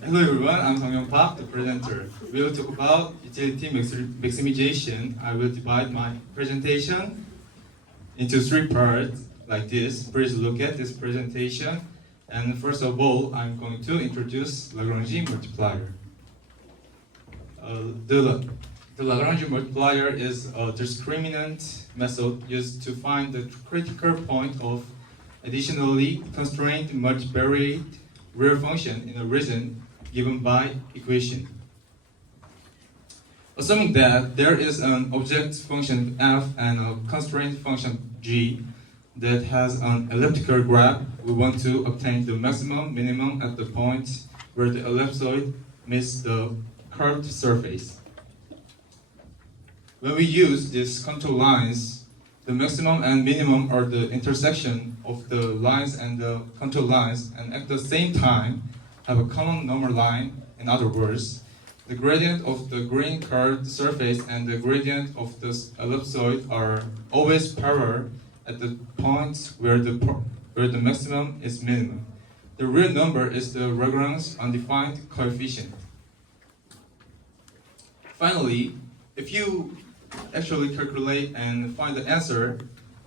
Hello everyone, I'm Song Park, the presenter. We will talk about utility maximization. I will divide my presentation into three parts like this. Please look at this presentation. And first of all, I'm going to introduce Lagrangine multiplier. The Lagrangine multiplier is a discriminant method used to find the critical point of additionally constrained multivariate real function in a region given by equation. Assuming that there is an object function f and a constraint function g that has an elliptical graph, we want to obtain the maximum minimum at the point where the ellipsoid meets the curved surface. When we use these contour lines, the maximum and minimum are the intersection of the lines and the contour lines, and at the same time have a common normal line. In other words, the gradient of the green curved surface and the gradient of the ellipsoid are always parallel at the points where the maximum is minimum. The real number is the Lagrange undefined coefficient. Finally, if you actually calculate and find the answer,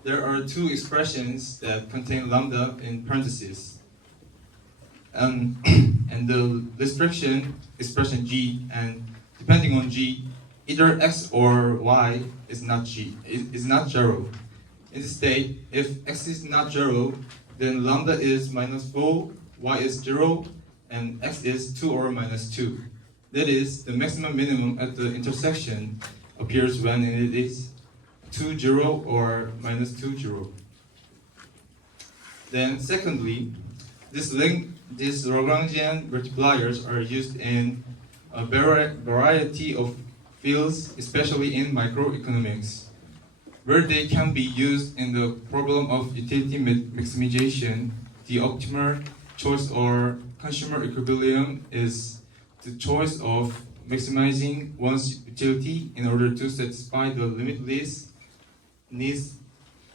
there are two expressions that contain lambda in parentheses. And the restriction expression g, and depending on g, either x or y is not zero. In this state, if x is not zero, then lambda is minus 4, y is 0, and x is 2 or minus 2. That is, the maximum minimum at the intersection appears when it is 2, 0 or minus 2, 0. Then secondly, these Lagrangian multipliers are used in a variety of fields, especially in microeconomics, where they can be used in the problem of utility maximization. The optimal choice or consumer equilibrium is the choice of maximizing one's utility in order to satisfy the limitless needs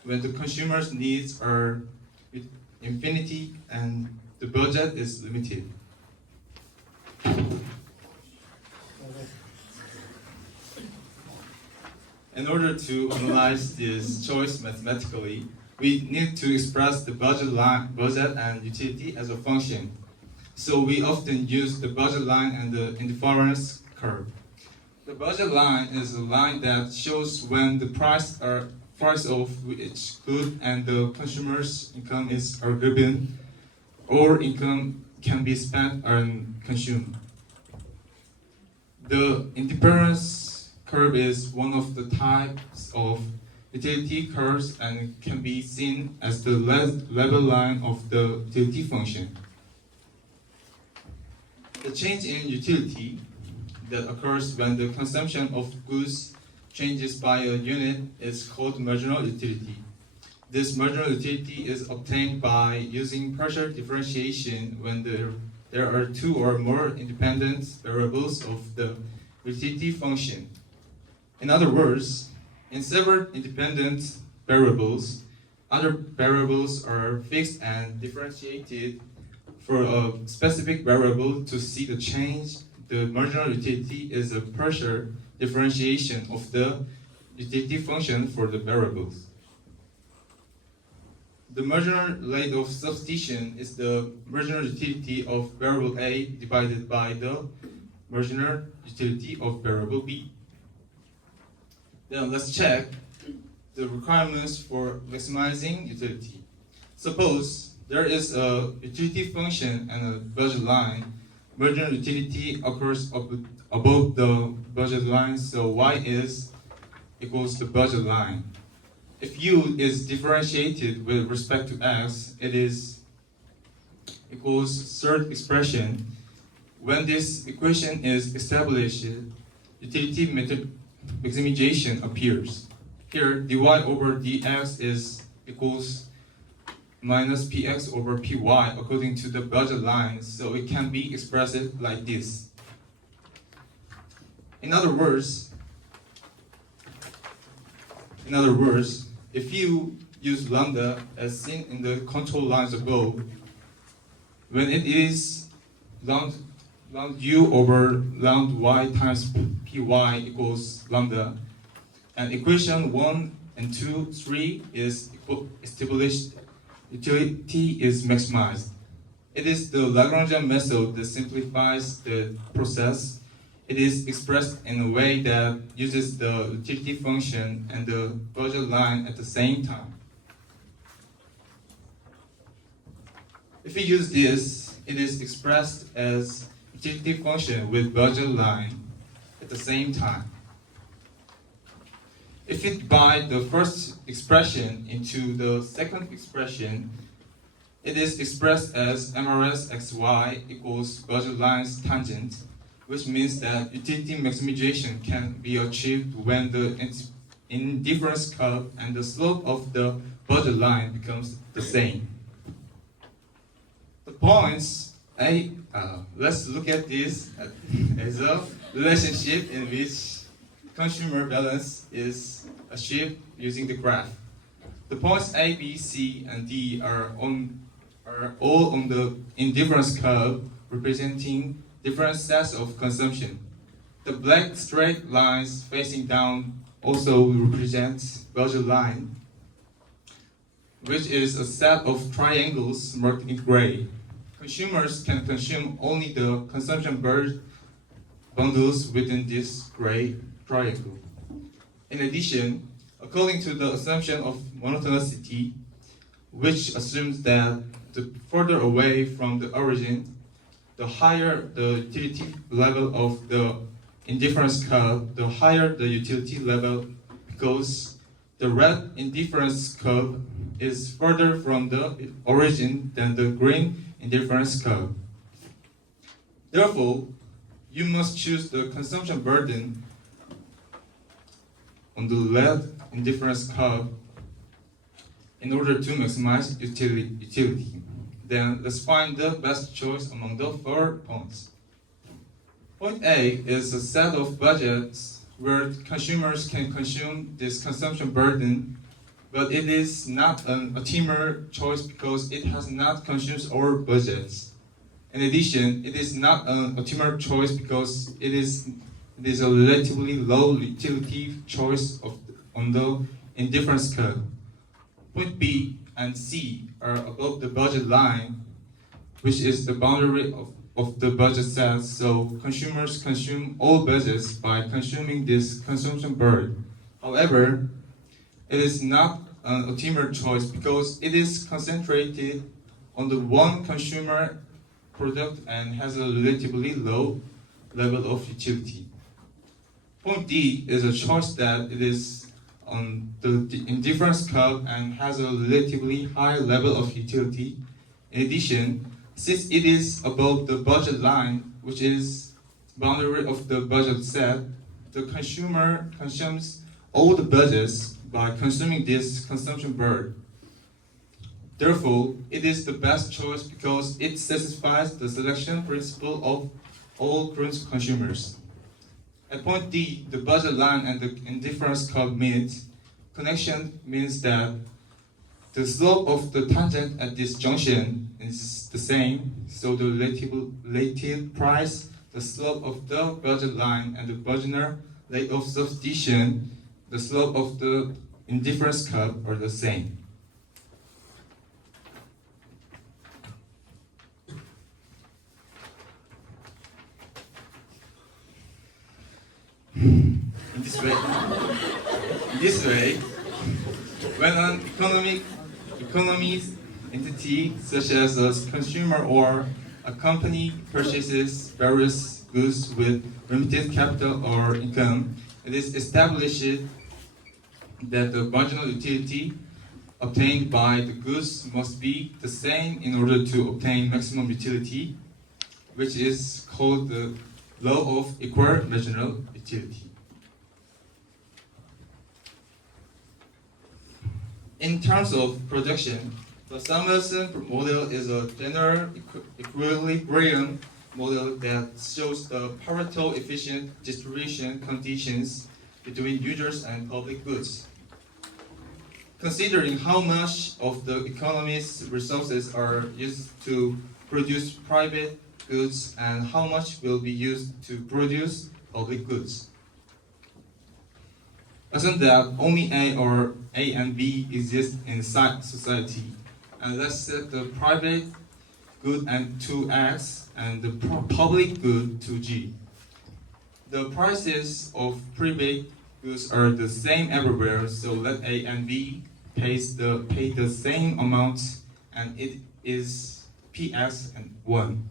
when the consumer's needs are infinity and the budget is limited. In order to analyze this choice mathematically, we need to express the budget and utility as a function. So we often use the budget line and the indifference curve. The budget line is a line that shows when the price of each good and the consumer's income is given, or income can be spent and consumed. The indifference curve is one of the types of utility curves and can be seen as the level line of the utility function. The change in utility that occurs when the consumption of goods changes by a unit is called marginal utility. This marginal utility is obtained by using partial differentiation when there are two or more independent variables of the utility function. In other words, in several independent variables, other variables are fixed and differentiated for a specific variable to see the change. The marginal utility is a partial differentiation of the utility function for the variables. The marginal rate of substitution is the marginal utility of variable A divided by the marginal utility of variable B. Then let's check the requirements for maximizing utility. Suppose there is a utility function and a budget line. Marginal utility occurs above the budget line, so y is equals the budget line. If u is differentiated with respect to x, it is equals third expression. When this equation is established, utility maximization appears. Here, dy over dx is equals minus px over py according to the budget line, so it can be expressed like this. In other words, if you use lambda as seen in the control lines above, when it is lambda u over lambda y times py equals lambda. And equation 1 and 2, 3 is established. Utility is maximized. It is the Lagrangian method that simplifies the process. It is expressed in a way that uses the utility function and the budget line at the same time. If we use this, it is expressed as utility function with budget line at the same time. If we divide the first expression into the second expression, it is expressed as MRS xy equals budget lines tangent, which means that utility maximization can be achieved when the indifference curve and the slope of the budget line becomes the same. The points let's look at this as a relationship in which consumer balance is achieved using the graph. The points A, B, C, and D are all on the indifference curve, representing different sets of consumption. The black straight lines facing down also represents budget line, which is a set of triangles marked in gray. Consumers can consume only the consumption bundles within this gray triangle. In addition, according to the assumption of monotonicity, which assumes that the further away from the origin, the higher the utility level of the indifference curve, the higher the utility level, because the red indifference curve is further from the origin than the green indifference curve. Therefore, you must choose the consumption burden on the red indifference curve in order to maximize utility. Then let's find the best choice among the 4 points. Point A is a set of budgets where consumers can consume this consumption burden, but it is not an optimal choice because it has not consumed all budgets. In addition, it is not an optimal choice because it is a relatively low utility choice on the indifference curve. Point B and C are above the budget line, which is the boundary of the budget set, so consumers consume all budgets by consuming this consumption burden. However, it is not an optimal choice because it is concentrated on the one consumer product and has a relatively low level of utility. Point D is a choice that it is on the indifference curve and has a relatively high level of utility. In addition, since it is above the budget line, which is boundary of the budget set, the consumer consumes all the budgets by consuming this consumption burden. Therefore, it is the best choice because it satisfies the selection principle of all current consumers. At point D, the budget line and the indifference curve meet. Connection means that the slope of the tangent at this junction is the same, so the relative price, the slope of the budget line, and the Bergner rate of substitution, the slope of the indifference curve are the same. In this way, when an economic entity such as a consumer or a company purchases various goods with limited capital or income, it is established that the marginal utility obtained by the goods must be the same in order to obtain maximum utility, which is called the law of equal marginal utility. In terms of production, the Samuelson model is a general equilibrium model that shows the Pareto efficient distribution conditions between users and public goods. Considering how much of the economy's resources are used to produce private goods and how much will be used to produce public goods. Assume that only A or A and B exist in society, and let's set the private good and to X and the public good to G. The prices of private goods are the same everywhere, so let A and B pay the same amount, and it is Px and 1.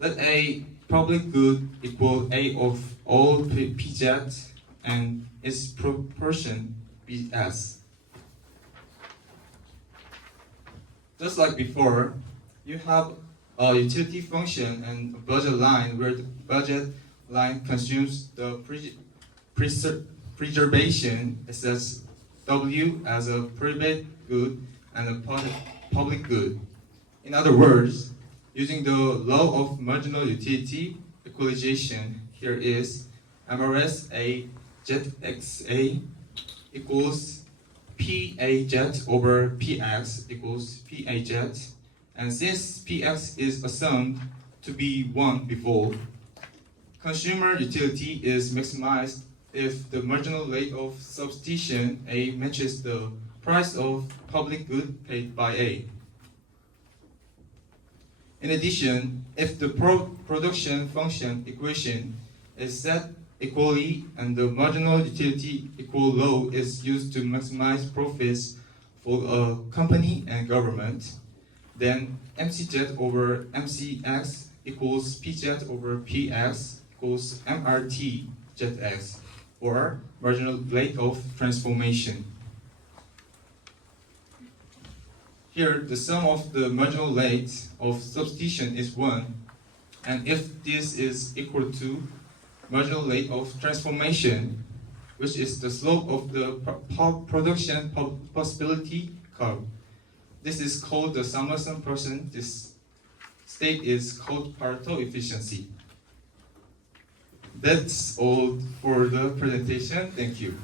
Let A public good equal A of all Pz and its proportion Bs. Just like before, you have a utility function and a budget line where the budget line consumes the preservation assets W as a private good and a public good. In other words, using the law of marginal utility equalization, here is MRS A jet XA equals PA jet over PX equals PA jet. And since Px is assumed to be 1 before, consumer utility is maximized if the marginal rate of substitution A matches the price of public good paid by A. In addition, if the production function equation is set equally and the marginal utility equal low is used to maximize profits for a company and government, then mcz over mcx equals pz over px equals mrt zx, or marginal rate of transformation. Here, the sum of the marginal rate of substitution is 1, and if this is equal to marginal rate of transformation, which is the slope of the production possibility curve, this is called the Samuelson person. This state is called Pareto efficiency. That's all for the presentation. Thank you.